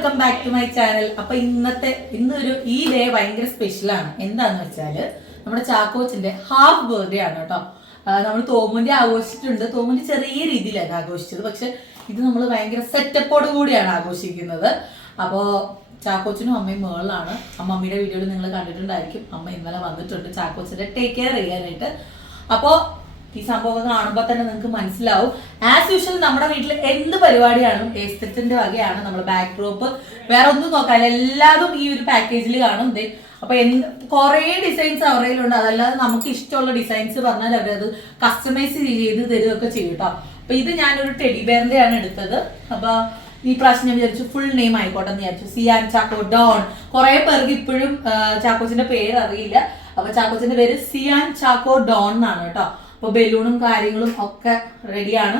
Welcome back to my channel. അപ്പൊ ഈ day ഭയങ്കര സ്പെഷ്യലാണ്. എന്താന്ന് വെച്ചാല് നമ്മുടെ ചാക്കോച്ചിന്റെ ഹാഫ് ബർത്ത്ഡേ ആണ് കേട്ടോ. നമ്മൾ തോമുന്റെ ആഘോഷിച്ചിട്ടുണ്ട്. തോമുന്റെ ചെറിയ രീതിയിലാണ് ആഘോഷിച്ചത്. പക്ഷെ ഇത് നമ്മൾ ഭയങ്കര സെറ്റപ്പോട് കൂടിയാണ് ആഘോഷിക്കുന്നത്. അപ്പോ ചാക്കോച്ചനും അമ്മയും മേളിലാണ്. മമ്മിയുടെ വീഡിയോയിൽ നിങ്ങൾ കണ്ടിട്ടുണ്ടായിരിക്കും. അമ്മ ഇന്നലെ വന്നിട്ടുണ്ട് ചാക്കോച്ചിന്റെ ടേക്ക് കെയർ ചെയ്യാനായിട്ട്. അപ്പോ ഈ സംഭവം കാണുമ്പോൾ തന്നെ നിങ്ങൾക്ക് മനസ്സിലാവും. ആസ് യൂഷ്വൽ നമ്മുടെ വീട്ടിൽ എന്ത് പരിപാടിയാണ് എസ്തെറ്റിന്റെ വകയാണ്. നമ്മൾ ബാക്ക് ഡ്രോപ്പ് വേറെ ഒന്നും നോക്കാല്ല, എല്ലാതും ഈ ഒരു പാക്കേജിൽ കാണും. അപ്പൊ കുറെ ഡിസൈൻസ് അവരുണ്ട്. അതല്ലാതെ നമുക്ക് ഇഷ്ടമുള്ള ഡിസൈൻസ് പറഞ്ഞാൽ അവരത് കസ്റ്റമൈസ് ചെയ്ത് തരുകയൊക്കെ ചെയ്യും കേട്ടോ. അപ്പൊ ഇത് ഞാനൊരു ടെഡി ബെയറിന്റെ ആണ് എടുത്തത്. അപ്പൊ ഈ പ്രാവശ്യം ഞാൻ വിചാരിച്ചു ഫുൾ നെയിം ആയിക്കോട്ടെ എന്ന് വിചാരിച്ചു. സിയാൻ ചാക്കോ ഡോൺ. കുറെ പേർക്ക് ഇപ്പോഴും ചാക്കോച്ചിന്റെ പേര് അറിയില്ല. അപ്പൊ ചാക്കോച്ചിന്റെ പേര് സിയാൻ ചാക്കോ ഡോൺ എന്നാണ് കേട്ടോ. അപ്പൊ ബലൂണും കാര്യങ്ങളും ഒക്കെ റെഡിയാണ്.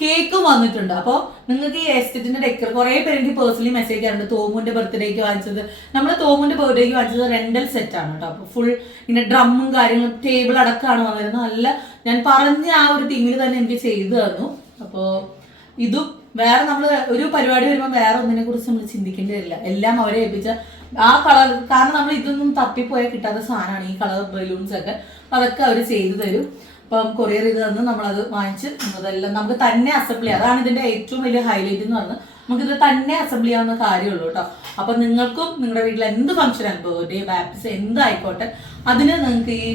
കേക്കും വന്നിട്ടുണ്ട്. അപ്പോൾ നിങ്ങൾക്ക് ഈ എസ്റ്റേറ്റിന്റെ ഡെക്കർ കുറെ പേര് എനിക്ക് പേഴ്സണലി മെസ്സേജ് ചെയ്യാറുണ്ട്. തോമുന്റെ ബർത്ത്ഡേക്ക് വാങ്ങിച്ചത്, നമ്മൾ തോമുന്റെ ബർത്ത്ഡേക്ക് വാങ്ങിച്ചത് റെന്റൽ സെറ്റ് ആണ് കേട്ടോ. അപ്പൊ ഫുൾ ഇങ്ങനെ ഡ്രമ്മും കാര്യങ്ങളും ടേബിൾ അടക്കമാണ് വന്നിരുന്നത്. നല്ല ഞാൻ പറഞ്ഞ ആ ഒരു തീമിൽ തന്നെ എനിക്ക് ചെയ്തു തന്നു. അപ്പോൾ ഇതും വേറെ നമ്മൾ ഒരു പരിപാടി വരുമ്പോൾ വേറെ ഒന്നിനെ കുറിച്ച് നമ്മൾ ചിന്തിക്കേണ്ടി വരില്ല. എല്ലാം അവരെ ഏൽപ്പിച്ച ആ കളർ, കാരണം നമ്മൾ ഇതൊന്നും തപ്പിപ്പോയാൽ കിട്ടാത്ത സാധനമാണ് ഈ കളർ ബലൂൺസ് ഒക്കെ. അതൊക്കെ അവർ ചെയ്തു തരും. അപ്പം കൊറിയർ ചെയ്ത് തന്ന് നമ്മളത് വാങ്ങിച്ച് അതെല്ലാം നമുക്ക് തന്നെ അസംബിൾ ചെയ്യാം. അതാണ് ഇതിന്റെ ഏറ്റവും വലിയ ഹൈലൈറ്റ് എന്ന് പറഞ്ഞാൽ നമുക്കിത് തന്നെ അസംബിൾ ചെയ്യാവുന്ന കാര്യമുള്ളൂ കേട്ടോ. അപ്പൊ നിങ്ങൾക്കും നിങ്ങളുടെ വീട്ടിൽ എന്ത് ഫംഗ്ഷനാണ്, ബർത്ത്ഡേ ബാപ്റ്റിസം എന്തായിക്കോട്ടെ, അതിന് നിങ്ങൾക്ക് ഈ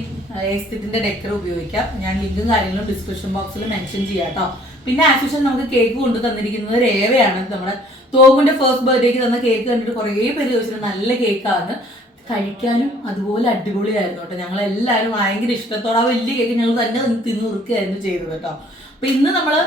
എസ്തെറ്റിന്റെ ഡെക്കർ ഉപയോഗിക്കാം. ഞാൻ ലിങ്കും കാര്യങ്ങളും ഡിസ്ക്രിപ്ഷൻ ബോക്സിൽ മെൻഷൻ ചെയ്യാം കേട്ടോ. പിന്നെ ആസ് യൂഷ്വൽ നമുക്ക് കേക്ക് കൊണ്ട് തന്നിരിക്കുന്നത് രേവയാണ്. നമ്മുടെ തോമുന്റെ ഫസ്റ്റ് ബർത്ത്ഡേക്ക് തന്ന കേക്ക് കണ്ടിട്ട് കുറേ പേര് ചോദിച്ചിട്ട് നല്ല കേക്കാണ്. കഴിക്കാനും അതുപോലെ അടിപൊളിയായിരുന്നു കേട്ടോ. ഞങ്ങൾ എല്ലാവരും ഭയങ്കര ഇഷ്ടത്തോടെ ആ വലിയ കേക്ക് ഞങ്ങൾ തന്നെ തിന്നുറുക്കുകയായിരുന്നു ചെയ്തത് കേട്ടോ. അപ്പൊ ഇന്ന് നമ്മള്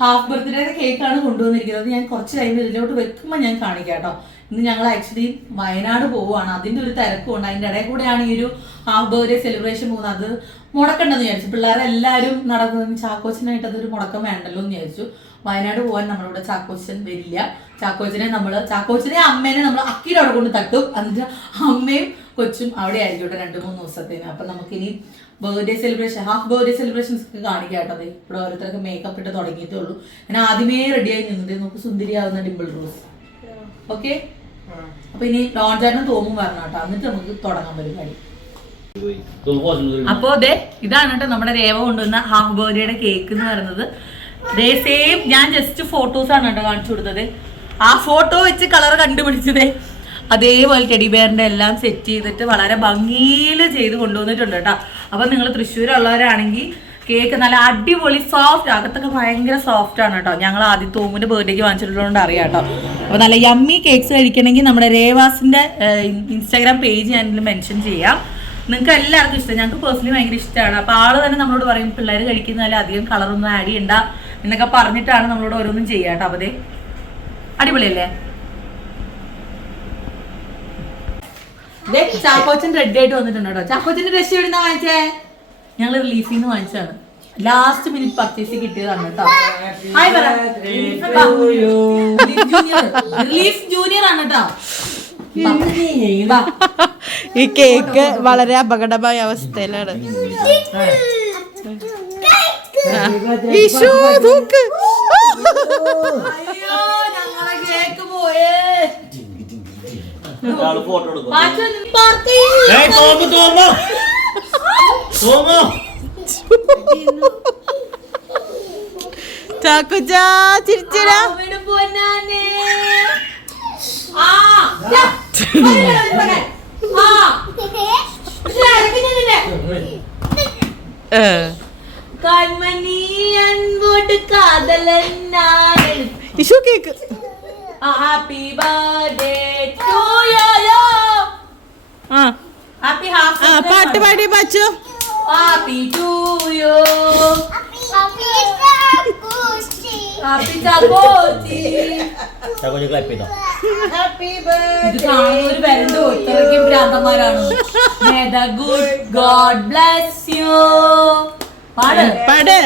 ഹാഫ് ബർത്ത്ഡേയുടെ കേക്കാണ് കൊണ്ടുവന്നിരിക്കുന്നത്. ഞാൻ കുറച്ച് ടൈം ഇതിലോട്ട് വെക്കുമ്പോൾ ഞാൻ കാണിക്കാം കേട്ടോ. ഇന്ന് ഞങ്ങൾ ആക്ച്വലി വയനാട് പോവുകയാണ്. അതിന്റെ ഒരു തിരക്കുണ്ട്. അതിന്റെ ഇടയിൽ കൂടെയാണ് ഈ ഒരു ഹാഫ് ബർത്ത്ഡേ സെലിബ്രേഷൻ പോകുന്നത്. അത് മുടക്കണ്ടെന്ന് വിചാരിച്ചു. പിള്ളേരെല്ലാവരും നടക്കുന്നത് ചാക്കോച്ചനായിട്ട് അതൊരു മുടക്കം വേണ്ടല്ലോ എന്ന് വിചാരിച്ചു. വയനാട് പോകാൻ നമ്മളിവിടെ ചാക്കോച്ചൻ വരില്ല. ചാക്കോച്ചനെ അമ്മേനെ നമ്മൾ അക്കിലവിടെ കൊണ്ട് തട്ടും. എന്നിട്ട് അമ്മയും കൊച്ചും അവിടെ ആയിരിക്കും 2-3 ദിവസത്തേന്. അപ്പൊ നമുക്കിനി birthday celebration, half birthday celebrations ഒക്കെ കാണിക്കാം കേട്ടോ. ഇവിടെ ഓരോരുത്തർക്ക് മേക്കപ്പ് ഇട്ട് തുടങ്ങിയിട്ടേ ഉള്ളൂ. ഞാൻ ആദ്യമേ റെഡിയായി നിന്നത് നമുക്ക് സുന്ദരിയാവുന്ന ഡിംപിൾ റോസ്. ഓക്കെ, അപ്പൊ ഇനി ലോഞ്ചാനും തോമും വരണം കേട്ടോ. എന്നിട്ട് നമുക്ക് തുടങ്ങാൻ പരിപാടി. അപ്പോ ഇതാണ് കേട്ടോ നമ്മുടെ രേവ കൊണ്ടുവന്ന ഹാഫ് ബർത്ത്ഡേയുടെ കേക്ക് എന്ന് പറയുന്നത്. സെയിം ഞാൻ ജസ്റ്റ് ഫോട്ടോസ് ആണ് കേട്ടോ കാണിച്ചു കൊടുത്തത്. ആ ഫോട്ടോ വെച്ച് കളർ കണ്ടുപിടിച്ചതേ അതേപോലെ ടെഡി ബെയറിന്റെ എല്ലാം സെറ്റ് ചെയ്തിട്ട് വളരെ ഭംഗിയിൽ ചെയ്ത് കൊണ്ടുവന്നിട്ടുണ്ട് കേട്ടോ. അപ്പൊ നിങ്ങൾ തൃശ്ശൂരുള്ളവരാണെങ്കിൽ കേക്ക് നല്ല അടിപൊളി സോഫ്റ്റ്, അകത്തൊക്കെ ഭയങ്കര സോഫ്റ്റ് ആണ് കേട്ടോ. ഞങ്ങൾ ആദ്യം തോമുന്റെ ബർത്ത്ഡേക്ക് വാങ്ങിച്ചിട്ടുള്ളതുകൊണ്ട് അറിയാം കേട്ടോ. അപ്പൊ നല്ല യമ്മി കേക്ക്സ് കഴിക്കണമെങ്കിൽ നമ്മുടെ രേവാസിന്റെ ഇൻസ്റ്റാഗ്രാം പേജ് ഞാനിതിൽ മെൻഷൻ ചെയ്യാം. നിങ്ങൾക്ക് എല്ലാവർക്കും ഇഷ്ടം, ഞങ്ങൾക്ക് പേഴ്സണലി ഭയങ്കര ഇഷ്ടമാണ്. അപ്പൊ ആള് തന്നെ നമ്മളോട് പറയും പിള്ളേർ കഴിക്കുന്നതിൽ അധികം കളറൊന്നും ആഡ് ചെയ്യണ്ട എന്നൊക്കെ പറഞ്ഞിട്ടാണ് നമ്മളോട് ഓരോന്നും ചെയ്യാം കേട്ടോ. അപ്പൊ അടിപൊളിയല്ലേ? ചാക്കോച്ചൻ റെഡി ആയിട്ട് വന്നിട്ടുണ്ട് കേട്ടോ. ചാക്കോച്ചന്റെ ഡ്രസ് എവിടുന്നാ വാങ്ങിച്ചേ? ഞങ്ങൾ റിലീഫിൽ നിന്ന് വാങ്ങിച്ചതാണ്. ലാസ്റ്റ് മിനിറ്റ് പർച്ചേസ് കിട്ടിയതാണ് കേട്ടോ. റിലീഫ് ജൂനിയർ ആണ് കേട്ടോ. ഈ കേക്ക് വളരെ അപകടമായ അവസ്ഥയിലാണ്. കേക്ക് പോയേ. ചാക്കുജാ ചിരിച്ചിരാ ഇഷു cake. Happy birthday to you. Happy ഹാഫ് പാട്ട് പാടി പാച്ചു. Happy to you. Happy Chakkochi. ഇത് കാണുന്നവര് വരണ്ടോ? ഇത്രയ്ക്കും ഭ്രാന്തന്മാരാണ്. May the good God bless you. പാട് പാട്.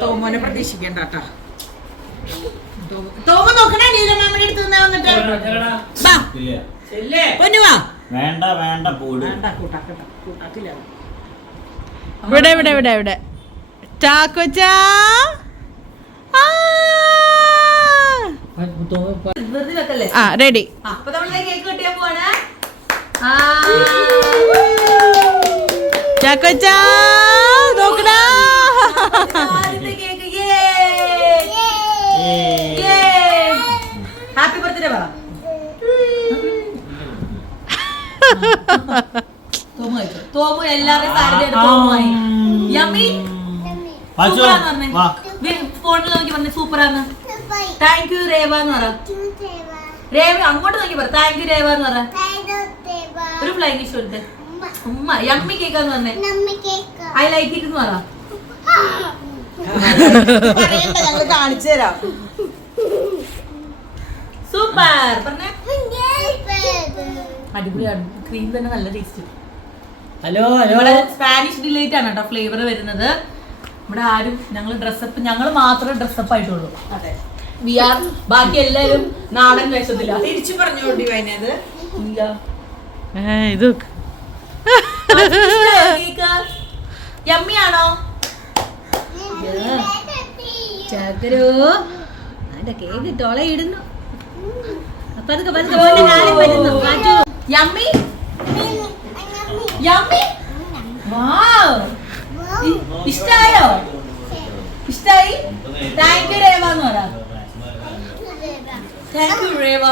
തോമോനെ പ്രതീക്ഷിക്കണ്ട കേട്ടോ. തോമ നോക്കണേ നീലമാമയുടെ അടുത്ത് നിന്ന് വന്നിട്ട് കൂട്ടാക്കില്ല. ഇവിടെ ചാക്കോച്ചാ. വെറുതെ വെക്കല്ലേ ആ റെഡി. അപ്പൊ നമ്മളെ കേക്ക് കെട്ടിയാൻ പോവാണ്. ചാക്കോച്ചാ നോക്കടാ. ഹാപ്പി ബർത്ത്ഡേ പറ. തോമു എല്ലാവരും ഫോണിൽ നോക്കി പറഞ്ഞ സൂപ്പറാന്ന്. താങ്ക് യു രേവ എന്ന് പറ. രേവ അങ്ങോട്ട് നോക്കി പറ താങ്ക് യു രേവ എന്ന് പറ. ഒരു ഫ്ലൈങ് ഇഷ്യൂ എടുത്ത് ഉമ്മ യമ്മി കേക്കാന്ന് പറഞ്ഞേ. ഐ ലൈക്ക് ഇറ്റ് എന്ന് പറ. കാണിച്ചു തരാം. സൂപ്പർ പറഞ്ഞേ. അടിപൊളിയാണ്. ക്രീം തന്നെ നല്ല ടേസ്റ്റ്. ഹലോ സ്പാനിഷ് ഡിലൈറ്റ് ആണ് കേട്ടോ ഫ്ലേവർ വരുന്നത്. ഇവിടെ ആരും ഞങ്ങൾ മാത്രമേ ഡ്രസ്സപ്പ് ആയിട്ടുള്ളൂ. അതെ ബാക്കി എല്ലാരും നാടൻ വേഷത്തില്ല. തിരിച്ചു പറഞ്ഞോണ്ടി വൈനത്. ഇല്ല ഇത് യമ്മിയാണോ? ചാക്കരോ അതിന്റെ കേക്ക് തൊളയിടുന്നു. അപ്പൊ യമ്മി യമ്മി വാവ് ഇഷ്ടായോ? ഇഷ്ടായി? താങ്ക് യു രേവ എന്ന് പറ. Thank you Rewa.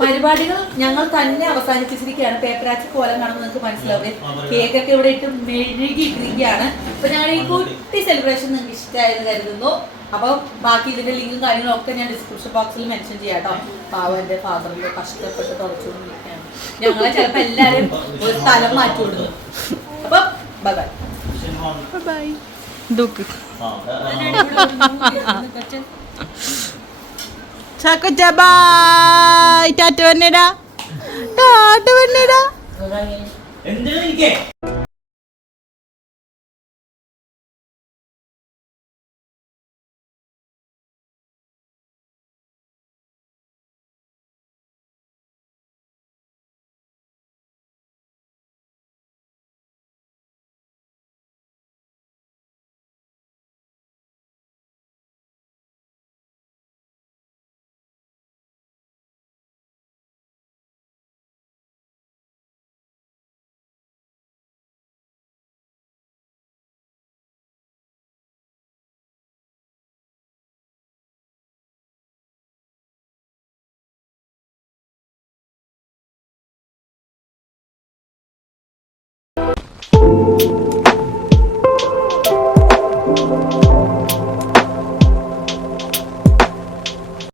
പരിപാടികൾ ഞങ്ങൾ തന്നെ അവസാനിപ്പിച്ചിരിക്കുകയാണ്. പേപ്പറാച്ചി കോലം കാണുമ്പോൾ നിങ്ങൾക്ക് മനസ്സിലാവും. കേക്കൊക്കെ ഇവിടെ ഇട്ട് മെഴുകിയിട്ടിരിക്കുകയാണ്. അപ്പൊ ഞങ്ങൾ ഈ കുട്ടി സെലിബ്രേഷൻ നിങ്ങൾക്ക് ഇഷ്ടമായെന്ന് കരുതുന്നു. അപ്പം ബാക്കി ഇതിന്റെ ലിങ്കും കാര്യങ്ങളും ഒക്കെ ഞാൻ ഡിസ്ക്രിപ്ഷൻ ബോക്സിൽ മെൻഷൻ ചെയ്യാം കേട്ടോ. പാവം എന്റെ ഫാദറിന്റെ കഷ്ടപ്പെട്ട് തുറച്ചുകൊണ്ടിരിക്കുകയാണ്. ഞങ്ങളെ ചിലപ്പോ എല്ലാരും ഒരു സ്ഥലം മാറ്റി കൊടുക്കും. അപ്പൊ ബൈ ബൈ ബൈ. ദുഃഖ ചാക്കോച്ചാ ബൈ. ടാറ്റ വന്നേടാ. ടാറ്റ വന്നേടാ. എന്തിനാ